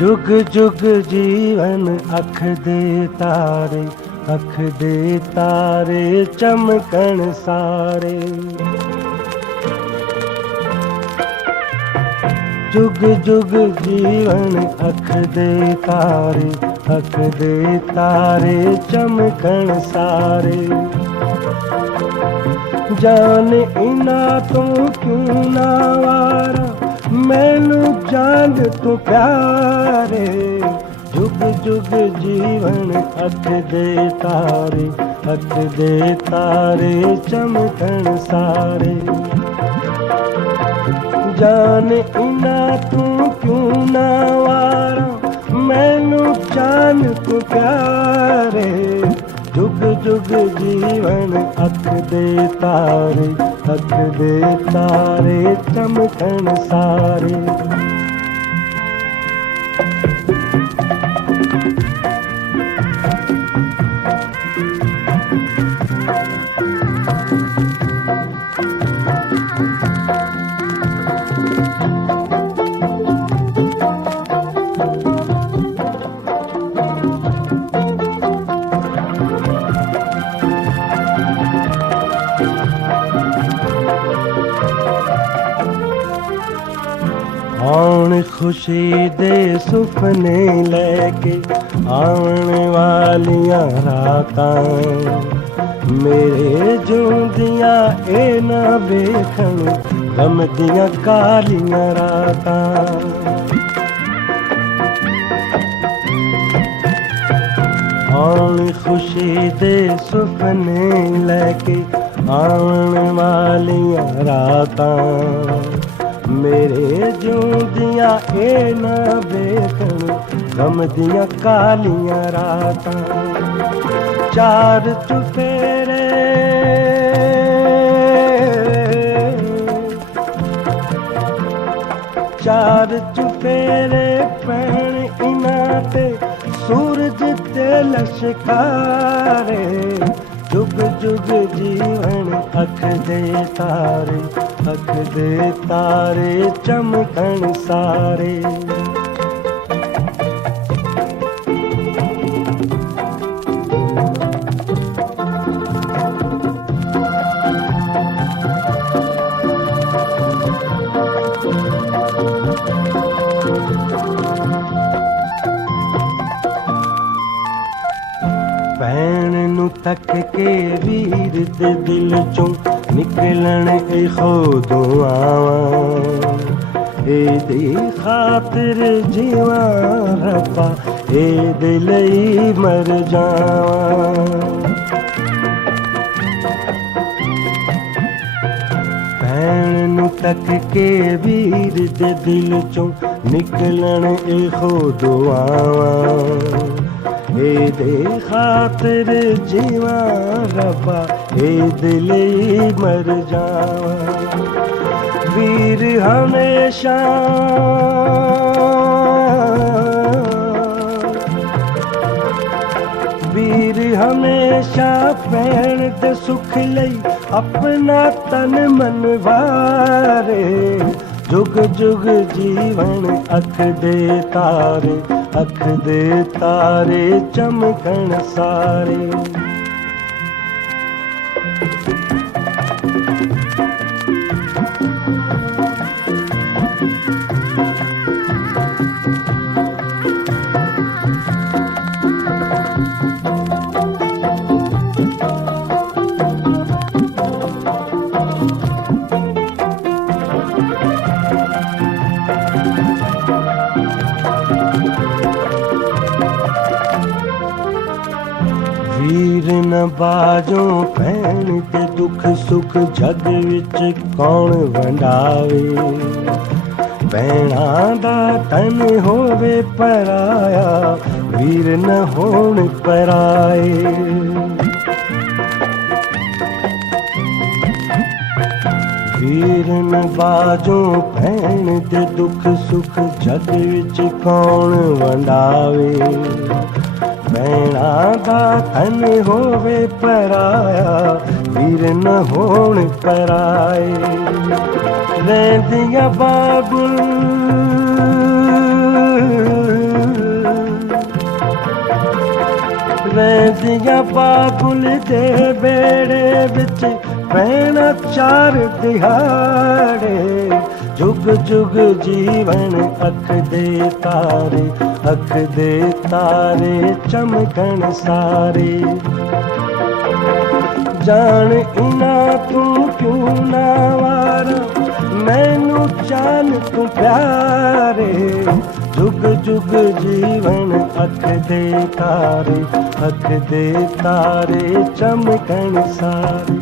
जुग जुग जीवन अख दे तारे चमकण सारे। जुग जुग जीवन अख दे तारे चमकण सारे। जान इना तो क्यों ना वारा मैनू चांद तो प्यारे। जुग जुग जीवन अख दे तारे चमकण सारे। जान इना तू क्यों ना वारा मैनू चांद तो प्यारे। जुग जुग जीवन अख दे तारे चमकण सारे। आउण खुशी दे सुपने लैके आउण वालियां रातां। मेरे जिउंदियां ए ना वेखण गम दियां कालियां रातां। आउण खुशी दे सुपने लैके आउण वालियां रातां। मेरे जिउंदियां ए ना वेखण गम दियां कालियां रातां। चार चुफेरे पैण इन्हां ते सूरज ते लश्कारे। जुग जुग जीवन अख दे तारे चमकण सारे। भैन नू तक के वीर दे दिल चों निकलण ए खुदों आवां। एदी खातिर जीवां रब्बा एदे लई मर जावां। भैन नू तक के वीर दे दिल चों निकलण ए खुदों आवां। एदे खातिर जीवां रब्बा एदे लई मर जावां। वीर हमेशा भैण दे सुख लई अपना तन मन वारे। जुग जुग जीवन अख दे तारे चमकण सारे। वीर न बाजों भैन ते दुख सुख जग विच कौन वंडावे। ਭੈਣਾ ਦਾ ਤਨ ਹੋਵੇ ਪਰਾਇਆ, ਵੀਰ ਨ ਹੋਣ ਪਰਾਏ। ਵੀਰਨ ਬਾਝੋਂ ਭੈਣ ਦੇ ਦੁੱਖ ਸੁੱਖ ਜਗ ਵਿੱਚ ਕੌਣ ਵੰਡਾਵੇ। ਭੈਣਾ ਦਾ ਤਨ ਹੋਵੇ ਪਰਾਇਆ, ਵੀਰ ਨ ਹੋਣ ਪਰਾਏ। ਰਹਿੰਦੀਆਂ ਬਾਬੁਲ ਰਹਿੰਦੀਆਂ ਬਾਬੁਲ ਦੇ ਬੇੜੇ ਵਿੱਚ ਭੈਣਾਂ ਚਾਰ ਦਿਹਾੜੇ। ਜੁਗ ਜੁਗ ਜੀਵਨ ਅੱਖ ਦੇ ਤਾਰੇ, ਅੱਖ ਦੇ ਤਾਰੇ ਚਮਕਣ ਸਾਰੇ। ਜਾਣ ਇਨਾ ਤੂੰ ਕਿਉਂ ਨਾ ਵਾਰਾ, ਮੈਨੂੰ ਚਾਨ ਤੂੰ ਪਿਆਰੇ। ਜੁਗ ਜੁਗ ਜੀਵਨ ਅੱਖ ਦੇ ਤਾਰੇ, ਅੱਖ ਦੇ ਤਾਰੇ ਚਮਕਣ ਸਾਰੇ।